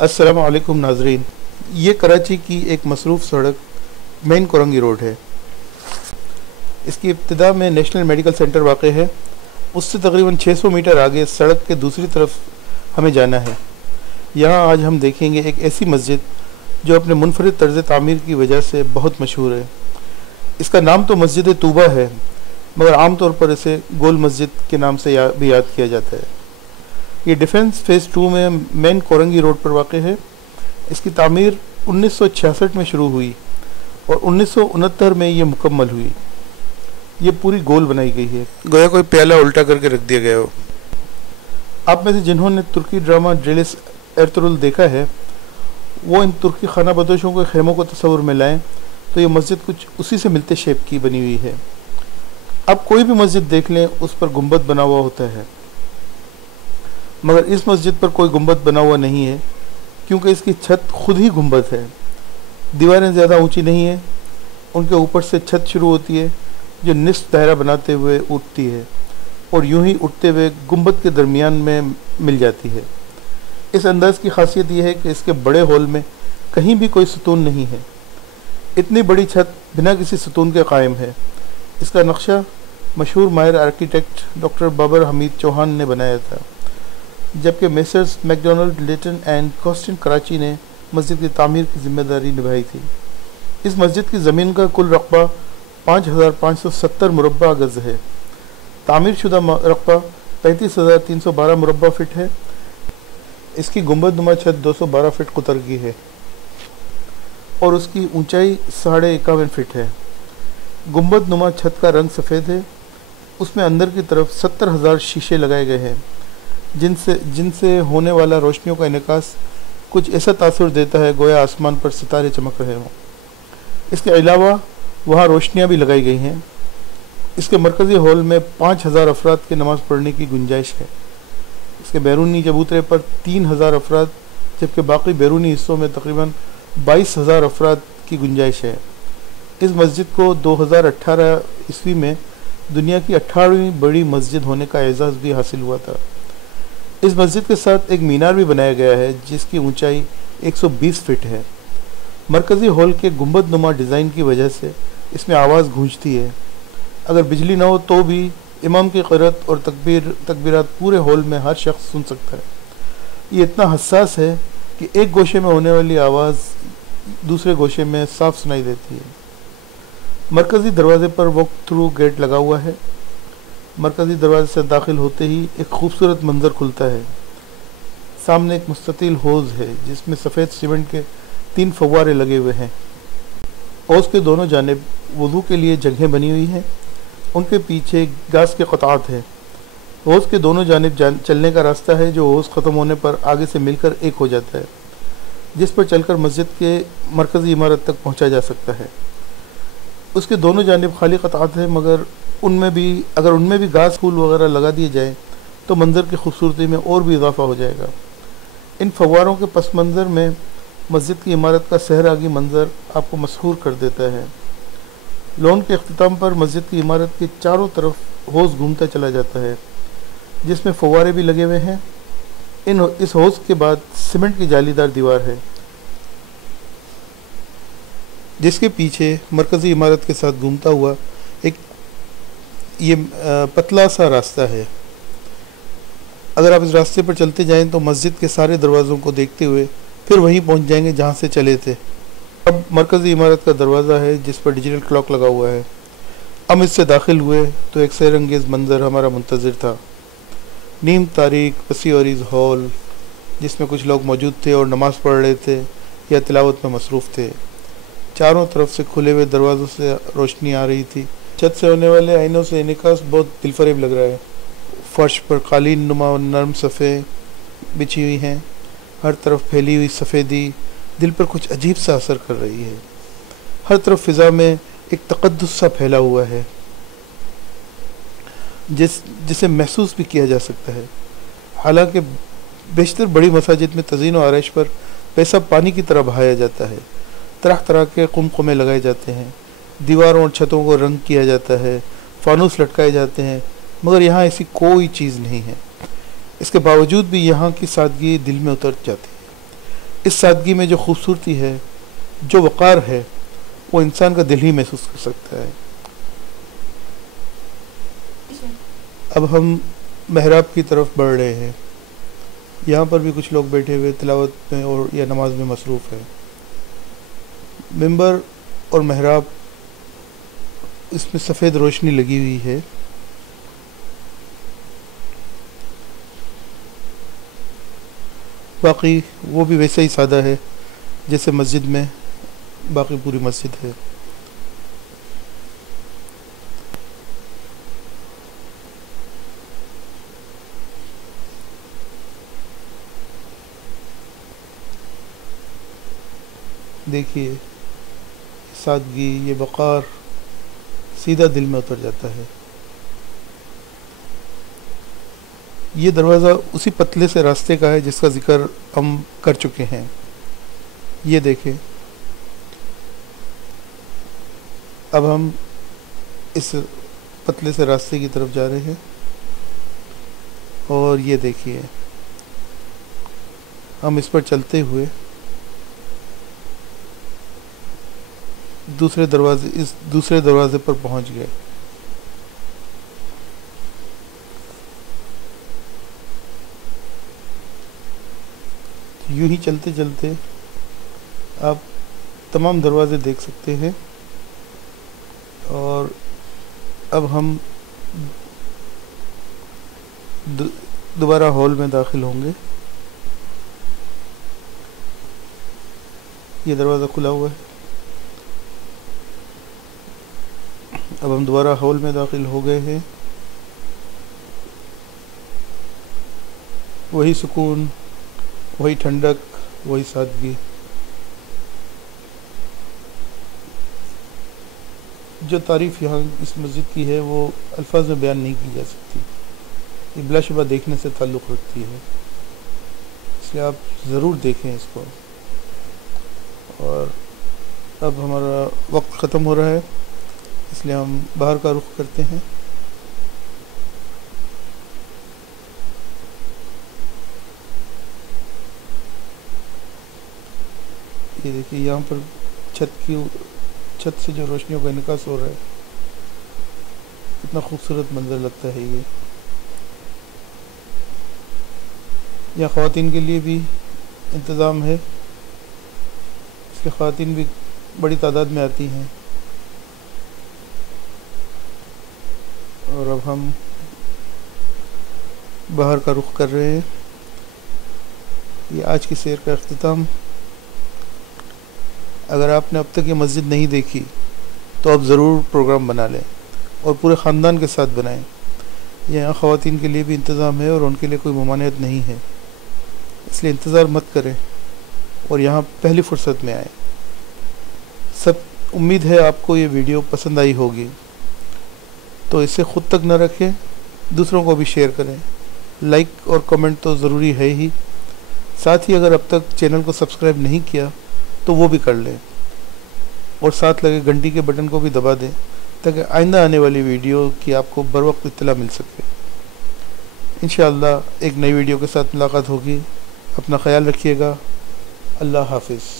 अस्सलाम वालेकुम नाजरीन। ये कराची की एक मसरूफ़ सड़क मेन कोरंगी रोड है। इसकी इब्तिदा में नेशनल मेडिकल सेंटर वाक़ है। उससे तकरीबन 600 मीटर आगे सड़क के दूसरी तरफ हमें जाना है। यहाँ आज हम देखेंगे एक ऐसी मस्जिद जो अपने मुनफरिद तर्ज़ तामीर की वजह से बहुत मशहूर है। इसका नाम तो मस्जिद तूबा है, मगर आम तौर पर इसे गोल मस्जिद के नाम से भी याद किया जाता है। ये डिफेंस फेज़ 2 में मेन कोरंगी रोड पर वाक़ है। इसकी तामीर 1966 में शुरू हुई और 1969 में ये मुकम्मल हुई। ये पूरी गोल बनाई गई है, गोया कोई प्याला उल्टा करके रख दिया गया हो। आप में से जिन्होंने तुर्की ड्रामा ड्रिलिस एर्तुरुल देखा है, वो इन तुर्की खाना बदोशों के खेमों को तस्वुर में लाएँ तो ये मस्जिद कुछ उसी से मिलते शेप की बनी हुई है। आप कोई भी मस्जिद देख लें, उस पर गुंबद बना हुआ होता है, मगर इस मस्जिद पर कोई गुंबद बना हुआ नहीं है, क्योंकि इसकी छत खुद ही गुंबद है। दीवारें ज़्यादा ऊंची नहीं है, उनके ऊपर से छत शुरू होती है जो निस्फ दायरा बनाते हुए उठती है और यूं ही उठते हुए गुंबद के दरमियान में मिल जाती है। इस अंदाज़ की खासियत यह है कि इसके बड़े हॉल में कहीं भी कोई सतून नहीं है। इतनी बड़ी छत बिना किसी सतून के कायम है। इसका नक्शा मशहूर माहिर आर्किटेक्ट डॉक्टर बाबर हमीद चौहान ने बनाया था, जबकि messrs McDonald Layton and Costain Karachi ने मस्जिद की तामीर की जिम्मेदारी निभाई थी। इस मस्जिद की ज़मीन का कुल रकबा 5570 मुरब्बा गज़ है। तामीर शुदा रकबा 35,312 मुरब्बा फिट है। इसकी गुंबद नुमा छत 212 फिट कुतर की है और उसकी ऊंचाई 51.5 फीट है। गुंबद नुमा छत का रंग सफ़ेद है। उसमें अंदर की तरफ 70,000 शीशे लगाए गए हैं, जिनसे होने वाला रोशनियों का इनकास कुछ ऐसा तासुर देता है गोया आसमान पर सितारे चमक रहे हों। इसके अलावा वहाँ रोशनियाँ भी लगाई गई हैं। इसके मरकज़ी हॉल में 5,000 अफराद के नमाज़ पढ़ने की गुंजाइश है। इसके बैरूनी चबूतरे पर 3,000 अफराद, जबकि बाकी बैरूनी हिस्सों में तकरीबन 22,000 अफराद की गुंजाइश है। इस मस्जिद को 2018 ईस्वी में दुनिया की 18वीं बड़ी मस्जिद होने का एजाज़ भी हासिल हुआ था। इस मस्जिद के साथ एक मीनार भी बनाया गया है, जिसकी ऊंचाई 120 फीट है। मरकज़ी हॉल के गुंबद नुमा डिज़ाइन की वजह से इसमें आवाज़ गूंजती है। अगर बिजली न हो तो भी इमाम की क़िरात और तकबीरात पूरे हॉल में हर शख्स सुन सकता है। ये इतना हसास है कि एक गोशे में होने वाली आवाज़ दूसरे गोशे में साफ सुनाई देती है। मरकज़ी दरवाज़े पर वॉक थ्रू गेट लगा हुआ है। मरकज़ी दरवाजे से दाखिल होते ही एक खूबसूरत मंज़र खुलता है। सामने एक मुस्ततील हौज़ है, जिसमें सफ़ेद सीमेंट के 3 फव्वारे लगे हुए हैं। हौज़ के दोनों जानिब वज़ू के लिए जगहें बनी हुई हैं। उनके पीछे घास के क़ताआत है। हौज़ के दोनों जानिब चलने का रास्ता है, जो हौज़ ख़त्म होने पर आगे से मिलकर एक हो जाता है, जिस पर चलकर मस्जिद के मरकज़ी इमारत तक पहुँचा जा सकता है। उसके दोनों जानिब खाली क़ताआत है, मगर उनमें भी घास फूल वगैरह लगा दिए जाए तो मंज़र की खूबसूरती में और भी इजाफा हो जाएगा। इन फव्वारों के पस मंज़र में मस्जिद की इमारत का सहरागी मंज़र आपको मसहूर कर देता है। लॉन के अख्तिताम पर मस्जिद की इमारत के चारों तरफ हौज़ घूमता चला जाता है, जिसमें फव्वारे भी लगे हुए हैं। इस हौज़ के बाद सीमेंट की जालीदार दीवार है, जिसके पीछे मरकज़ी इमारत के साथ घूमता हुआ एक पतला सा रास्ता है। अगर आप इस रास्ते पर चलते जाएं तो मस्जिद के सारे दरवाज़ों को देखते हुए फिर वहीं पहुंच जाएंगे जहां से चले थे। अब मरकज़ी इमारत का दरवाज़ा है, जिस पर डिजिटल क्लॉक लगा हुआ है। हम इससे दाखिल हुए तो एक सैरंगेज़ मंज़र हमारा मुंतज़िर था। नीम तारीक वसी और इस हॉल, जिसमें कुछ लोग मौजूद थे और नमाज़ पढ़ रहे थे या तिलावत में मसरूफ़ थे। चारों तरफ से खुले हुए दरवाज़ों से रोशनी आ रही थी। छत से होने वाले आइनों से इनकास बहुत दिलफरेब लग रहा है। फर्श पर कालीन नुमा और नरम सफ़े बिछी हुई हैं। हर तरफ फैली हुई सफ़ेदी दिल पर कुछ अजीब सा असर कर रही है। हर तरफ फ़िज़ा में एक तक़द्दुस सा फैला हुआ है, जिसे महसूस भी किया जा सकता है। हालांकि बेशतर बड़ी मसाजिद में तज़ीन व आरइश पर पैसा पानी की तरह बहाया जाता है। तरह तरह के कुमकुमे लगाए जाते हैं, दीवारों और छतों को रंग किया जाता है, फानूस लटकाए जाते हैं, मगर यहाँ ऐसी कोई चीज़ नहीं है। इसके बावजूद भी यहाँ की सादगी दिल में उतर जाती है। اس سادگی میں جو خوبصورتی ہے، جو وقار ہے، وہ انسان کا دل ہی محسوس کر سکتا ہے۔ اب ہم محراب کی طرف بڑھ رہے ہیں۔ یہاں پر بھی کچھ لوگ بیٹھے ہوئے تلاوت میں اور یا نماز میں مصروف ہیں۔ منبر اور محراب، اس میں سفید روشنی لگی ہوئی ہے۔ باقی وہ بھی ویسا ہی سادہ ہے جیسے مسجد میں باقی پوری مسجد ہے۔ دیکھیے سادگی، یہ وقار سیدھا دل میں اتر جاتا ہے۔ یہ دروازہ اسی پتلے سے راستے کا ہے جس کا ذکر ہم کر چکے ہیں۔ یہ دیکھیں، اب ہم اس پتلے سے راستے کی طرف جا رہے ہیں، اور یہ دیکھیے ہم اس پر چلتے ہوئے اس دوسرے دروازے پر پہنچ گئے۔ یوں ہی چلتے چلتے آپ تمام دروازے دیکھ سکتے ہیں، اور اب ہم دوبارہ ہال میں داخل ہوں گے۔ یہ دروازہ کھلا ہوا ہے۔ اب ہم دوبارہ ہال میں داخل ہو گئے ہیں۔ وہی سکون، وہی ٹھنڈک، وہی سادگی۔ جو تعریف یہاں اس مسجد کی ہے وہ الفاظ میں بیان نہیں کی جا سکتی، یہ بلا شبہ دیکھنے سے تعلق رکھتی ہے، اس لیے آپ ضرور دیکھیں اس کو۔ اور اب ہمارا وقت ختم ہو رہا ہے، اس لیے ہم باہر کا رخ کرتے ہیں۔ یہ دیکھیے یہاں پر چھت سے جو روشنیوں کا انعکاس ہو رہا ہے، کتنا خوبصورت منظر لگتا ہے۔ یہ یہاں خواتین کے لیے بھی انتظام ہے، اس کے خواتین بھی بڑی تعداد میں آتی ہیں۔ اور اب ہم باہر کا رخ کر رہے ہیں۔ یہ آج کی سیر کا اختتام۔ اگر آپ نے اب تک یہ مسجد نہیں دیکھی تو آپ ضرور پروگرام بنا لیں اور پورے خاندان کے ساتھ بنائیں۔ یہاں خواتین کے لیے بھی انتظام ہے اور ان کے لیے کوئی ممانعت نہیں ہے، اس لیے انتظار مت کریں اور یہاں پہلی فرصت میں آئیں۔ امید ہے آپ کو یہ ویڈیو پسند آئی ہوگی، تو اسے خود تک نہ رکھیں، دوسروں کو بھی شیئر کریں۔ لائک اور کمنٹ تو ضروری ہے ہی، ساتھ ہی اگر اب تک چینل کو سبسکرائب نہیں کیا تو وہ بھی کر لیں، اور ساتھ لگے گھنٹی کے بٹن کو بھی دبا دیں تاکہ آئندہ آنے والی ویڈیو کی آپ کو بر وقت اطلاع مل سکے۔ انشاءاللہ ایک نئی ویڈیو کے ساتھ ملاقات ہوگی۔ اپنا خیال رکھیے گا۔ اللہ حافظ۔